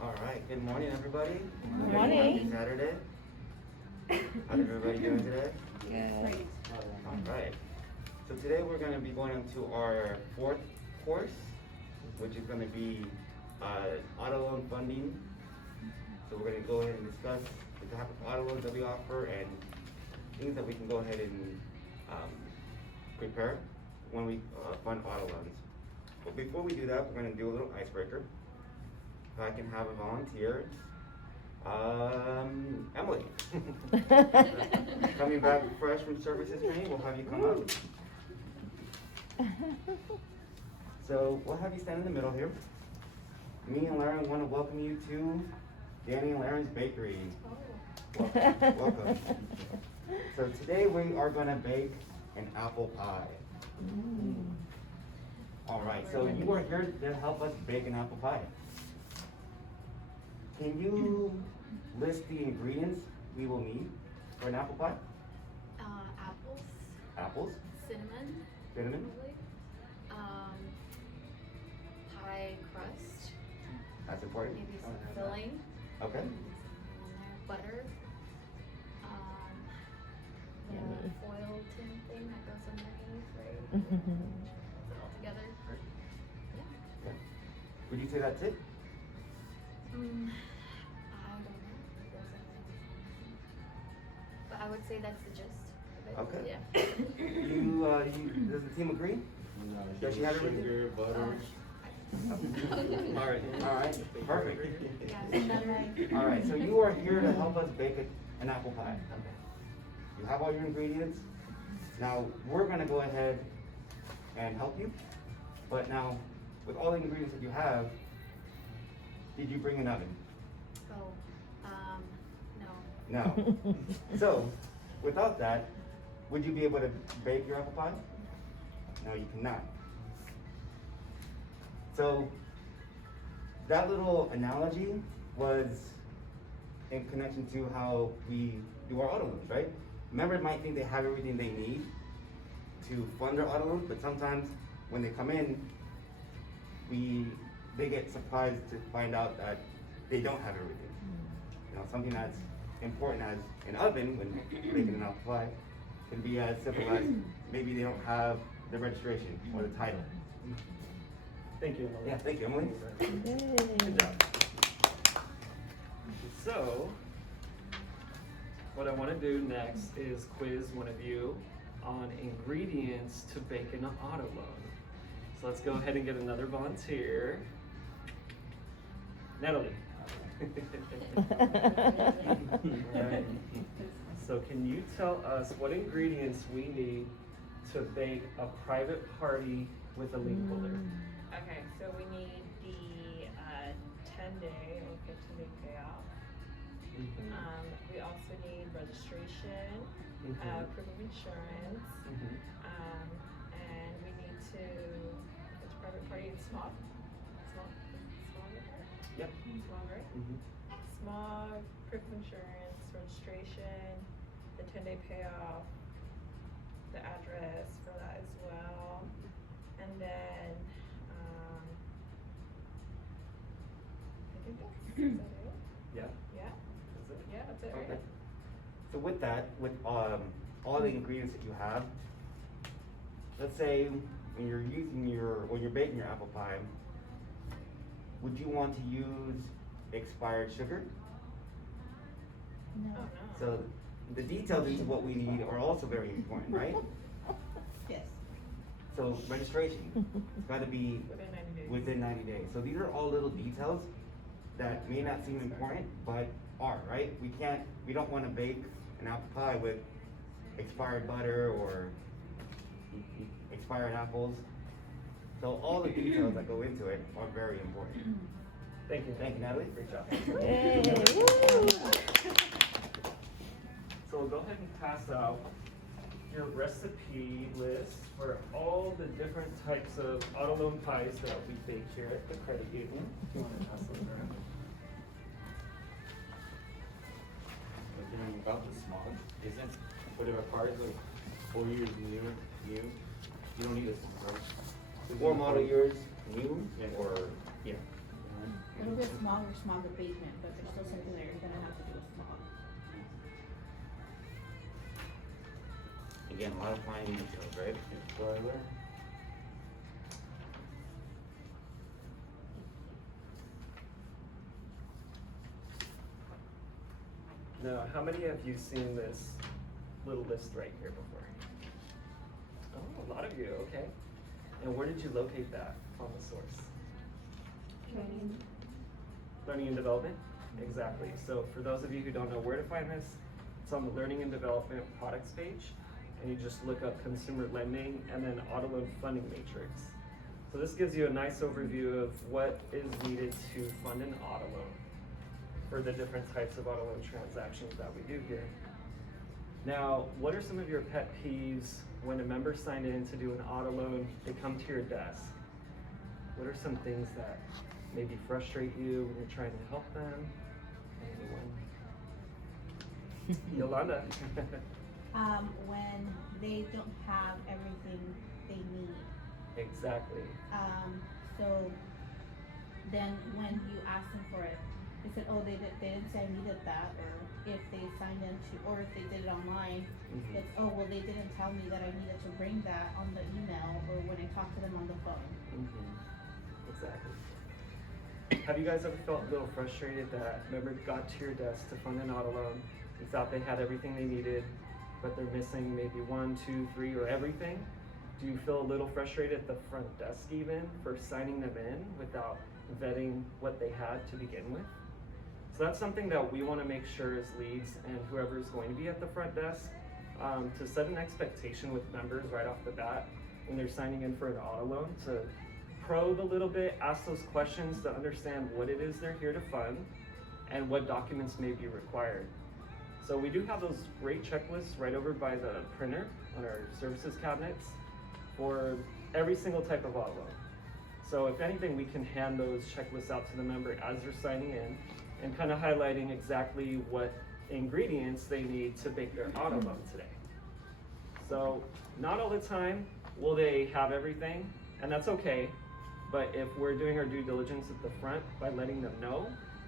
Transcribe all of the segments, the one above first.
All right, good morning, everybody. Good morning. Happy Saturday. How's everybody doing today? Good. All right. So today we're going to be going into our fourth course, which is going to be auto loan funding. So we're going to go ahead and discuss the type of auto loans that we offer and things that we can go ahead and prepare when we fund auto loans. But before we do that, we're going to do a little icebreaker. If I can have a volunteer. Emily. Coming back fresh from services training, we'll have you come up. So we'll have you stand in the middle here. Me and Lauren want to welcome you to Danny and Lauren's Bakery. Welcome. Welcome. So today we are going to bake an apple pie. All right, so you are here to help us bake an apple pie. Can you list the ingredients we will need for an apple pie? Apples. Apples, Cinnamon. cinnamon, Probably. Pie crust. that's important. Maybe some filling. Okay, In there. Butter. The foil tin thing that goes underneath, right? Put it all together. Yeah. okay. Would you say that's it? I don't know. if there's anything. But I would say that's the gist of it. Okay. Yeah. Does the team agree? No, Does she have everything? sugar, butter. All right, perfect. Yeah, is that right? All right, so you are here to help us bake an apple pie. Okay. You have all your ingredients. Now, we're gonna go ahead and help you. But now, with all the ingredients that you have, did you bring an oven? Oh, no. No. So, without that, would you be able to bake your apple pie? No, you cannot. So, that little analogy was in connection to how we do our auto loans, right? Members might think they have everything they need to fund their auto loans, but sometimes when they come in, they get surprised to find out that they don't have everything. You know, something that's important as an oven when making an apple pie can be as simple as maybe they don't have the registration or the title. Thank you, Emily. Yeah, thank you, Emily. Good job. So, what I want to do next is quiz one of you on ingredients to bake an auto loan. So let's go ahead and get another volunteer. Natalie. Alright. So can you tell us what ingredients we need to bake a private party with a link holder? Okay, so we need the 10-day or 15-day payoff. We also need registration, proof of insurance, and we need to, it's a private party, it's small, Yep. small, right? Small, proof of insurance, registration, the 10-day payoff, the address for that as well, and then, I think that's, is that it? Yeah. Yeah, That's it. yeah, that's it, Okay. right? So with that, with all the ingredients that you have, let's say when you're baking your apple pie, would you want to use expired sugar? Oh, no. So the details into what we need are also very important, right? Yes. So registration, it's gotta be Within 90 days. within 90 days. So these are all little details that may not seem important, but are, right? We don't wanna bake an apple pie with expired butter or expired apples. So all the details that go into it are very important. Thank you. Thank you, Natalie. Great job. Yay. Woo. So we'll go ahead and pass out your recipe list for all the different types of auto loan pies that we bake here at the credit union. Do you want to pass those around? The thing about the smog isn't, whatever part is like 4 years new, you don't need a smog. Or model years new, Yeah. or, yeah. It'll be small. smog or smog abatement, but there's still something that you're gonna have to do with smog. Again, modifying details, right? Spoiler. Now, how many of you seen this little list right here before? Oh, a lot of you, okay. And where did you locate that on the source? Training. Learning and development? Exactly. So for those of you who don't know where to find this, it's on the learning and development products page. And you just look up consumer lending and then auto loan funding matrix. So this gives you a nice overview of what is needed to fund an auto loan for the different types of auto loan transactions that we do here. Now, what are some of your pet peeves when a member signed in to do an auto loan, they come to your desk? What are some things that maybe frustrate you when you're trying to help them? Anyone? Yolanda? When they don't have everything they need. Exactly. So then when you ask them for it, they said, oh, they didn't say I needed that, or if they signed into, or if they did it online, Mhm. it's, oh, well, they didn't tell me that I needed to bring that on the email or when I talked to them on the phone. Exactly. Have you guys ever felt a little frustrated that member got to your desk to fund an auto loan, you thought they had everything they needed, but they're missing maybe 1, 2, 3, or everything? Do you feel a little frustrated at the front desk even for signing them in without vetting what they had to begin with? So that's something that we want to make sure as leads and whoever is going to be at the front desk to set an expectation with members right off the bat when they're signing in for an auto loan, to probe a little bit, ask those questions to understand what it is they're here to fund and what documents may be required. So we do have those great checklists right over by the printer on our services cabinets for every single type of auto loan. So if anything, we can hand those checklists out to the member as they're signing in and kind of highlighting exactly what ingredients they need to bake their auto loan today. So not all the time will they have everything, and that's okay. But if we're doing our due diligence at the front by letting them know,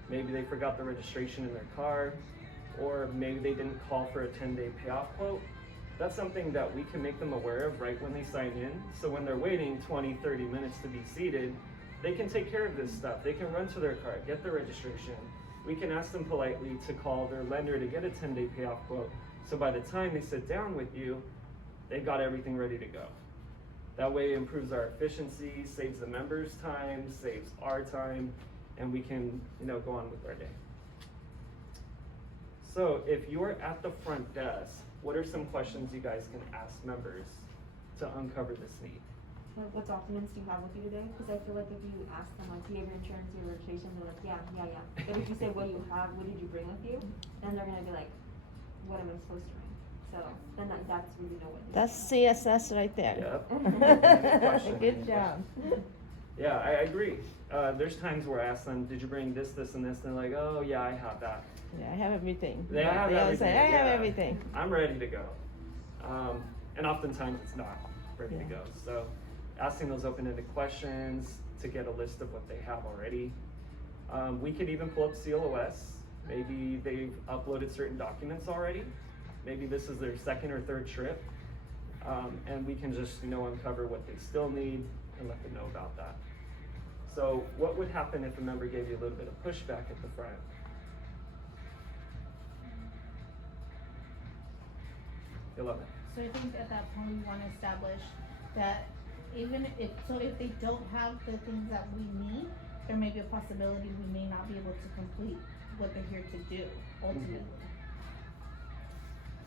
maybe they forgot the registration in their car, or maybe they didn't call for a 10-day payoff quote, that's something that we can make them aware of right when they sign in. So when they're waiting 20, 30 minutes to be seated, they can take care of this stuff. They can run to their car, get the registration. We can ask them politely to call their lender to get a 10-day payoff quote. So by the time they sit down with you, they've got everything ready to go. That way it improves our efficiency, saves the members' time, saves our time, and we can, go on with our day. So if you're at the front desk, what are some questions you guys can ask members to uncover this need? Like, what documents do you have with you today? Because I feel like if you ask them, like, do you have your insurance, your registration, they're like, yeah. But if you say, what do you have, what did you bring with you? Then they're gonna be like, what am I supposed to bring? So then that's when you know what. That's CSS right there. Yep. Good job. Yeah, I agree. There's times where I ask them, did you bring this, this, and this? And they're like, oh yeah, I have that. Yeah, I have everything. They have always everything. say, I have yeah. everything. I'm ready to go. And oftentimes it's not ready to Yeah. go. So asking those open-ended questions to get a list of what they have already. We could even pull up CLOS. Maybe they've uploaded certain documents already. Maybe this is their second or third trip. And we can just, uncover what they still need and let them know about that. So what would happen if a member gave you a little bit of pushback at the front? You'll love it. So I think at that point we want to establish that even if they don't have the things that we need, there may be a possibility we may not be able to complete what they're here to do ultimately.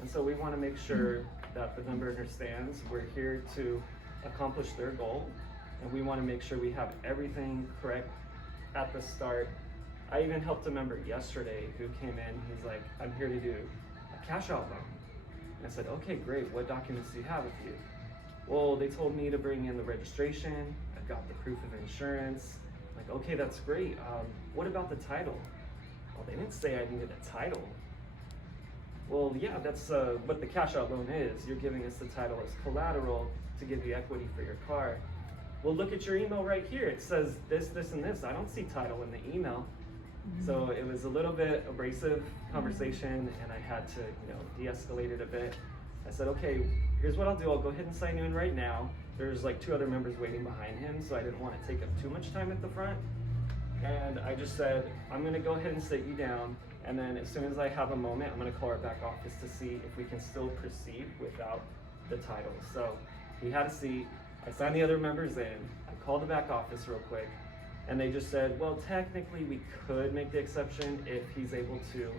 And so we want to make sure that the member understands we're here to accomplish their goal, and we want to make sure we have everything correct at the start. I even helped a member yesterday who came in. He's like, I'm here to do a cash out loan. And I said, okay, great. What documents do you have with you? Well, they told me to bring in the registration. I've got the proof of insurance. I'm like, okay, that's great. What about the title? Well, they didn't say I needed a title. Well, yeah, that's what the cash out loan is. You're giving us the title as collateral to give you equity for your car. Well, look at your email right here. It says this, this, and this. I don't see title in the email. So it was a little bit abrasive conversation, and I had to, de-escalate it a bit. I said, okay, here's what I'll do. I'll go ahead and sign you in right now. There's like 2 other members waiting behind him, so I didn't want to take up too much time at the front. And I just said, I'm gonna go ahead and sit you down, and then as soon as I have a moment, I'm gonna call our back office to see if we can still proceed without the title. So he had a seat. I signed the other members in. I called the back office real quick, and they just said, well, technically we could make the exception if he's able to,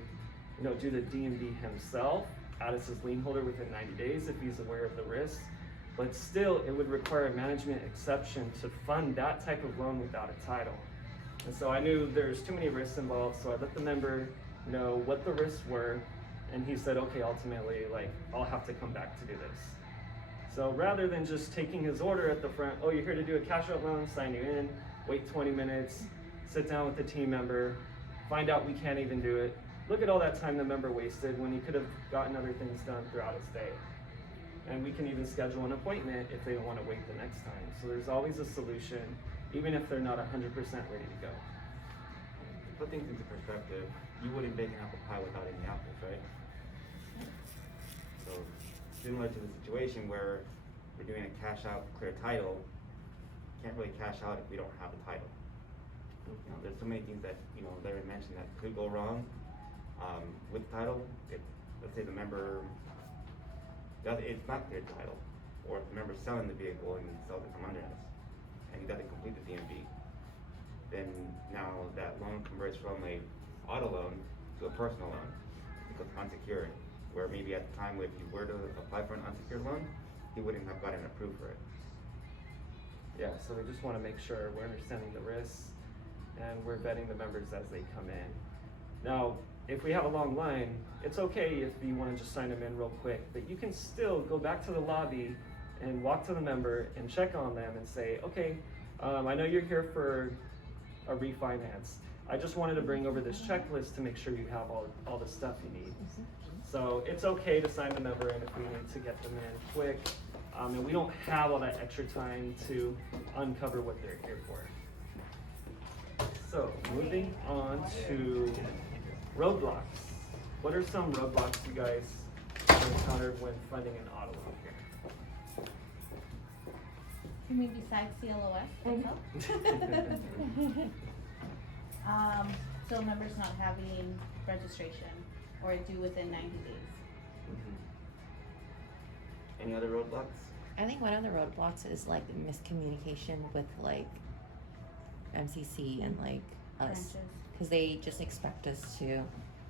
do the DMV himself, add as his lien holder within 90 days if he's aware of the risks. But still, it would require a management exception to fund that type of loan without a title. And so I knew there's too many risks involved, so I let the member know what the risks were, and he said, okay, ultimately, I'll have to come back to do this. So rather than just taking his order at the front, oh, you're here to do a cash out loan, sign you in, wait 20 minutes, sit down with the team member, find out we can't even do it. Look at all that time the member wasted when he could have gotten other things done throughout his day. And we can even schedule an appointment if they don't want to wait the next time. So there's always a solution, even if they're not 100% ready to go. To put things into perspective, you wouldn't bake an apple pie without any apples, right? So similar to the situation where we're doing a cash out clear title, can't really cash out if we don't have a title. There's so many things that, Larry mentioned that could go wrong with the title. If, let's say the member, it's not clear title, or if the member's selling the vehicle and he sells it from under us, and he doesn't complete the DMV, then now that loan converts from a auto loan to a personal loan because unsecured, where maybe at the time if you were to apply for an unsecured loan, he wouldn't have gotten approved for it. Yeah, so we just want to make sure we're understanding the risks and we're vetting the members as they come in. Now, if we have a long line, it's okay if you want to just sign them in real quick, but you can still go back to the lobby and walk to the member and check on them and say, okay, I know you're here for a refinance. I just wanted to bring over this checklist to make sure you have all the stuff you need. So it's okay to sign the member in if we need to get them in quick. And we don't have all that extra time to uncover what they're here for. So moving on to roadblocks. What are some roadblocks you guys encountered when funding an auto loan here? You mean besides CLOS? So members not having registration or due within 90 days. Any other roadblocks? I think one of the roadblocks is like miscommunication with like MCC and like us, Branches. because they just expect us to,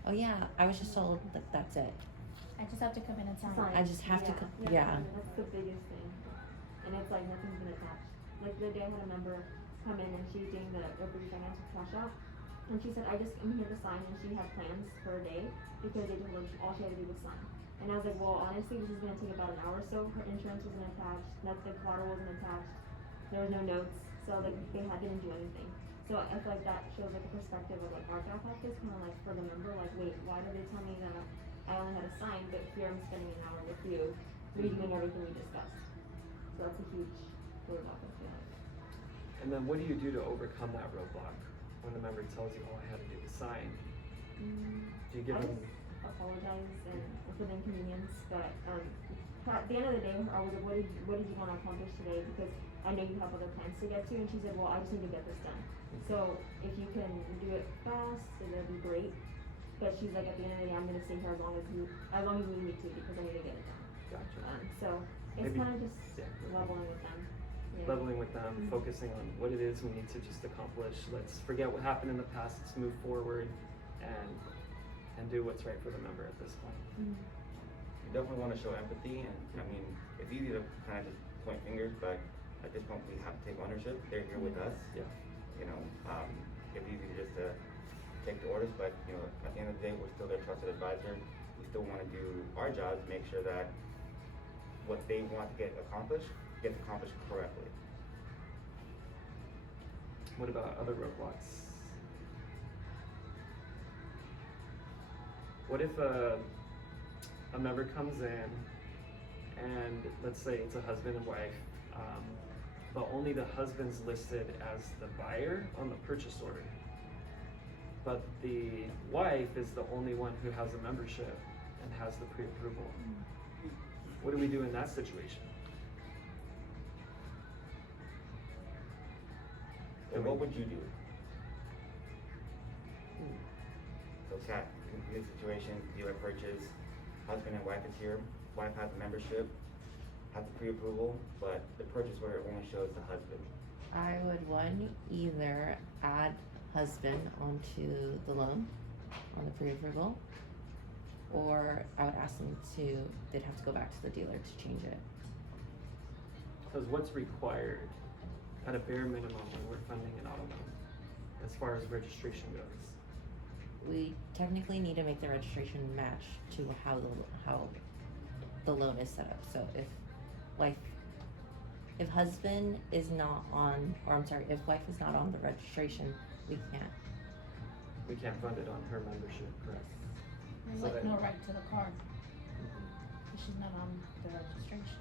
oh yeah, I was just told that that's it. I just have to come in and sign. Sign. I just have to yeah. That's the biggest thing. And it's like nothing's been attached. Like the other day I had a member come in and she's doing the refinance with cash out. And she said, I'm here to sign, and she had plans for a day because they told her all she had to do was sign. And I was like, well, honestly, this is gonna take about an hour or so. Her insurance wasn't attached, the collateral wasn't attached, there was no notes, so like didn't do anything. So I feel like that shows like a perspective of like our back office, kind of like for the member, like, wait, why did they tell me that I only had to sign, but here I'm spending an hour with you, redoing everything we discussed. So that's a huge roadblock, I feel like. And then what do you do to overcome that roadblock when the member tells you all I had to do was sign? Do you give I them? just apologize and for the inconvenience, but at the end of the day, I was like, what did you want to accomplish today? Because I know you have other plans to get to, and she said, well, I just need to get this done. So if you can do it fast, that'd be great. But she's like, at the end of the day, I'm gonna stay here as long as we need me to, because I need to get it done. Gotcha. So it's Maybe- kind of just yeah. leveling with them. Yeah. Leveling with them, focusing on what it is we need to just accomplish. Let's forget what happened in the past. Let's move forward and do what's right for the member at this point. You definitely want to show empathy, and I mean, it's easy to kind of just point fingers, but at this point we have to take ownership. They're here with us. Yeah. It's easy just to take the orders, but at the end of the day, we're still their trusted advisor. We still want to do our job to make sure that what they want to get accomplished gets accomplished correctly. What about other roadblocks? What if a member comes in and let's say it's a husband and wife, but only the husband's listed as the buyer on the purchase order? but the wife is the only one who has a membership and has the pre-approval. What do we do in that situation? So what would you do? So Kat, in this situation, dealer purchase, husband and wife is here, wife has a membership, has the pre-approval, but the purchase order only shows the husband. I would either add husband onto the loan, on the pre-approval, or I would ask them they'd have to go back to the dealer to change it. Because what's required at a bare minimum when we're funding an auto loan, as far as registration goes? We technically need to make the registration match to how the loan is set up. So if husband is not on, or I'm sorry, if wife is not on the registration, we can't. We can't fund it on her membership, correct? There's So like that- no right to the car, because she's not on the registration.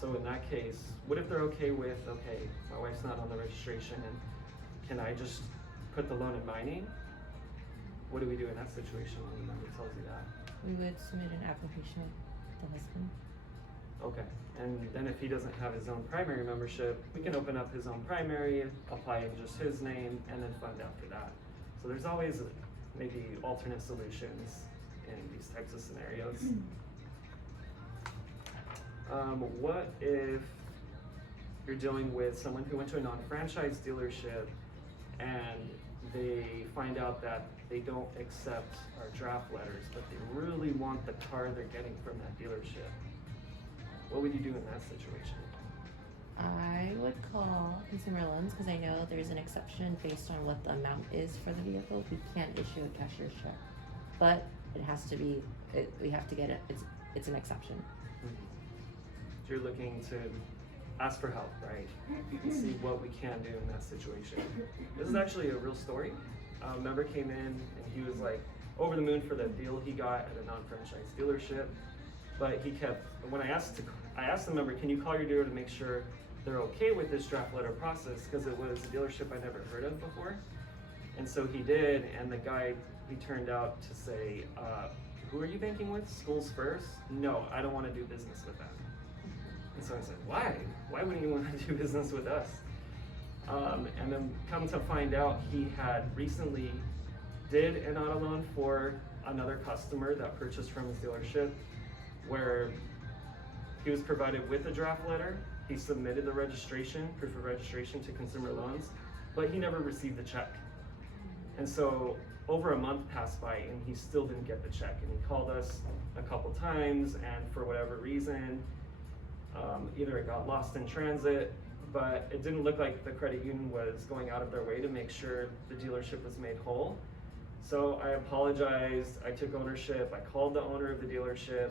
So in that case, what if they're okay with, okay, my wife's not on the registration, and can I just put the loan in my name? What do we do in that situation when the member tells you that? We would submit an application with the husband. Okay, and then if he doesn't have his own primary membership, we can open up his own primary, apply in just his name, and then fund after that. So there's always maybe alternate solutions in these types of scenarios. What if you're dealing with someone who went to a non-franchise dealership and they find out that they don't accept our draft letters, but they really want the car they're getting from that dealership? What would you do in that situation? I would call consumer loans because I know there's an exception based on what the amount is for the vehicle. We can't issue a cashier's check, but it has to be. We have to get it. It's an exception. So you're looking to ask for help, right? And see what we can do in that situation. This is actually a real story. A member came in and he was like over the moon for the deal he got at a non-franchise dealership, but he kept. When I asked the member, can you call your dealer to make sure they're okay with this draft letter process, because it was a dealership I never heard of before. And so he did, and the guy, he turned out to say, who are you banking with? Schools First? No, I don't want to do business with them. And so I said, why? Why wouldn't you want to do business with us? And then come to find out, he had recently did an auto loan for another customer that purchased from his dealership, where he was provided with a draft letter. He submitted the registration, proof of registration to consumer loans, but he never received the check. And so over a month passed by and he still didn't get the check. And he called us a couple times, and for whatever reason, either it got lost in transit, but it didn't look like the credit union was going out of their way to make sure the dealership was made whole. So I apologized, I took ownership, I called the owner of the dealership,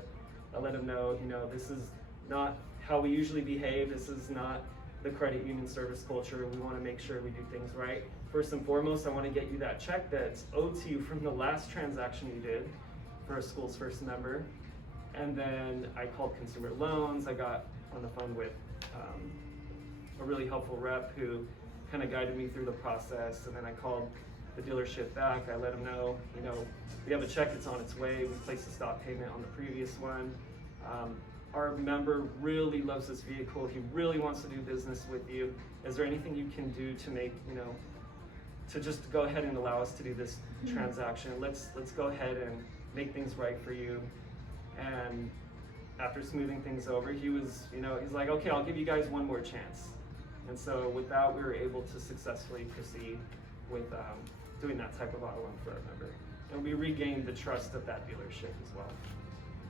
I let him know, this is not how we usually behave, this is not the credit union service culture, we want to make sure we do things right. First and foremost, I want to get you that check that's owed to you from the last transaction you did for a Schools First member. And then I called consumer loans, I got on the phone with a really helpful rep who kind of guided me through the process, and then I called the dealership back, I let them know, we have a check that's on its way, we placed a stop payment on the previous one. Our member really loves this vehicle, he really wants to do business with you. Is there anything you can do to make, to just go ahead and allow us to do this transaction? Let's go ahead and make things right for you. And after smoothing things over, he was, he's like, okay, I'll give you guys one more chance. And so with that, we were able to successfully proceed with doing that type of auto loan for our member. And we regained the trust of that dealership as well.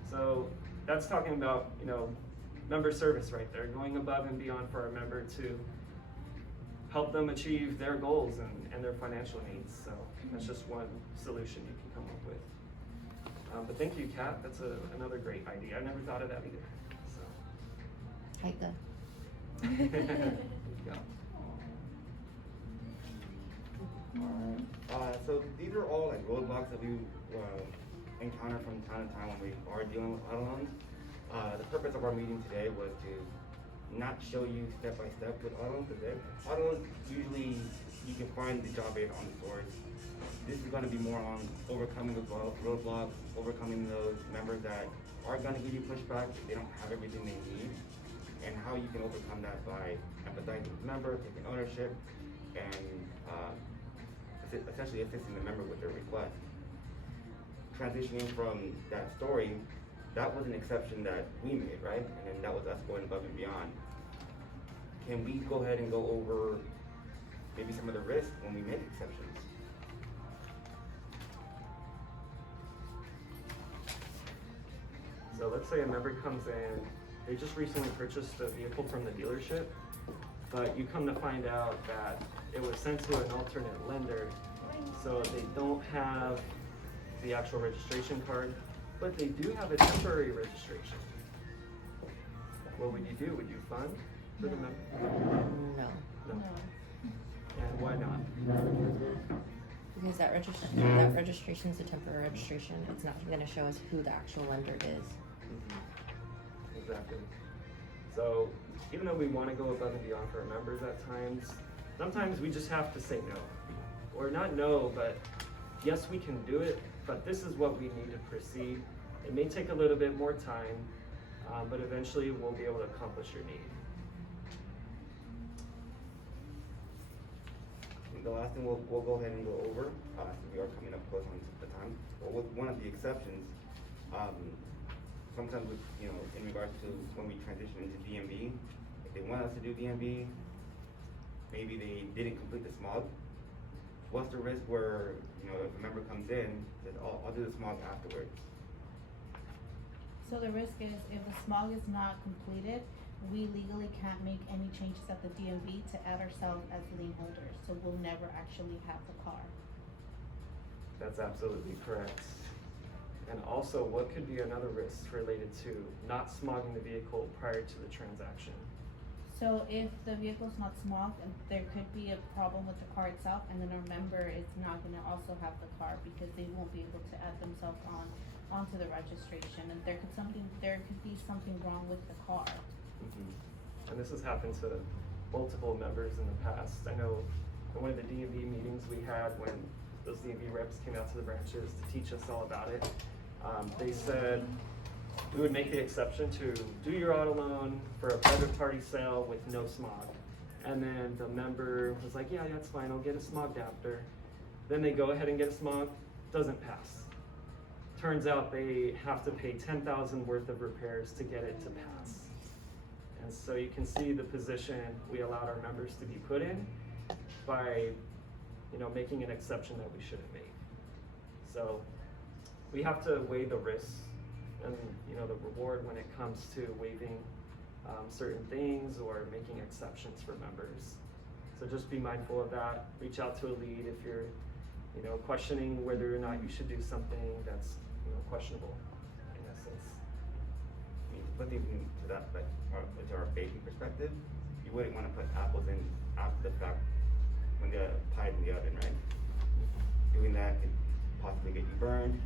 So that's talking about, member service right there, going above and beyond for our member to help them achieve their goals and their financial needs. So that's just one solution you can come up with. But thank you, Kat. That's another great idea. I never thought of that either. So. Heike. There you go. So these are all like roadblocks that we encounter from time to time when we are dealing with auto loans. The purpose of our meeting today was to not show you step by step with auto loans, because auto loans usually you can find the job aid on the stores. This is gonna be more on overcoming those roadblocks, overcoming those members that are gonna give you pushback if they don't have everything they need, and how you can overcome that by empathizing with the member, taking ownership, and essentially assisting the member with their request. Transitioning from that story, that was an exception that we made, right? And then that was us going above and beyond. Can we go ahead and go over maybe some of the risks when we make exceptions? So let's say a member comes in, they just recently purchased a vehicle from the dealership, but you come to find out that it was sent to an alternate lender, so they don't have the actual registration card, but they do have a temporary registration. What would you do? Would you fund for the member? No, No. And why not? because that registration is a temporary registration. It's not gonna show us who the actual lender is. Exactly. So even though we want to go above and beyond for our members at times, sometimes we just have to say no. Or not no, but yes, we can do it, but this is what we need to proceed. It may take a little bit more time, but eventually we'll be able to accomplish your need. The last thing we'll go ahead and go over, since we are coming up close on the time, well, with one of the exceptions, sometimes with, in regards to when we transition into DMV, if they want us to do DMV, maybe they didn't complete the SMOG. What's the risk where, if a member comes in, says, I'll do the SMOG afterwards? So the risk is if the SMOG is not completed, we legally can't make any changes at the DMV to add ourselves as lien holders, so we'll never actually have the car. That's absolutely correct. And also, what could be another risk related to not smogging the vehicle prior to the transaction? So if the vehicle's not smogged, there could be a problem with the car itself, and then our member is not gonna also have the car because they won't be able to add themselves onto the registration, and there could be something wrong with the car. And this has happened to multiple members in the past. I know in one of the DMV meetings we had when those DMV reps came out to the branches to teach us all about it, they said we would make the exception to do your auto loan for a private party sale with no smog. And then the member was like, yeah, that's fine, I'll get a smog adapter. Then they go ahead and get a smog, doesn't pass. Turns out they have to pay $10,000 worth of repairs to get it to pass. And so you can see the position we allowed our members to be put in by, making an exception that we shouldn't make. So we have to weigh the risks and, the reward when it comes to waiving certain things or making exceptions for members. So just be mindful of that. Reach out to a lead if you're, questioning whether or not you should do something that's, questionable in essence. I mean, to put things into that, into our baking perspective, you wouldn't want to put apples in after the fact when the pie's in the oven, right? Doing that could possibly get you burned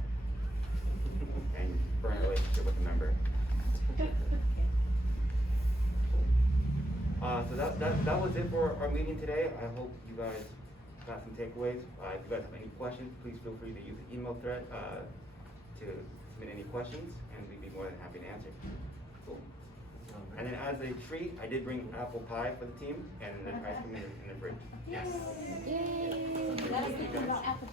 and burn a relationship with the member. So that was it for our meeting today. I hope you guys got some takeaways. If you guys have any questions, please feel free to use the email thread to submit any questions, and we'd be more than happy to answer. Cool. And then as a treat, I did bring apple pie for the team and the ice cream in the fridge. Yes. Yay! That is the thing about apple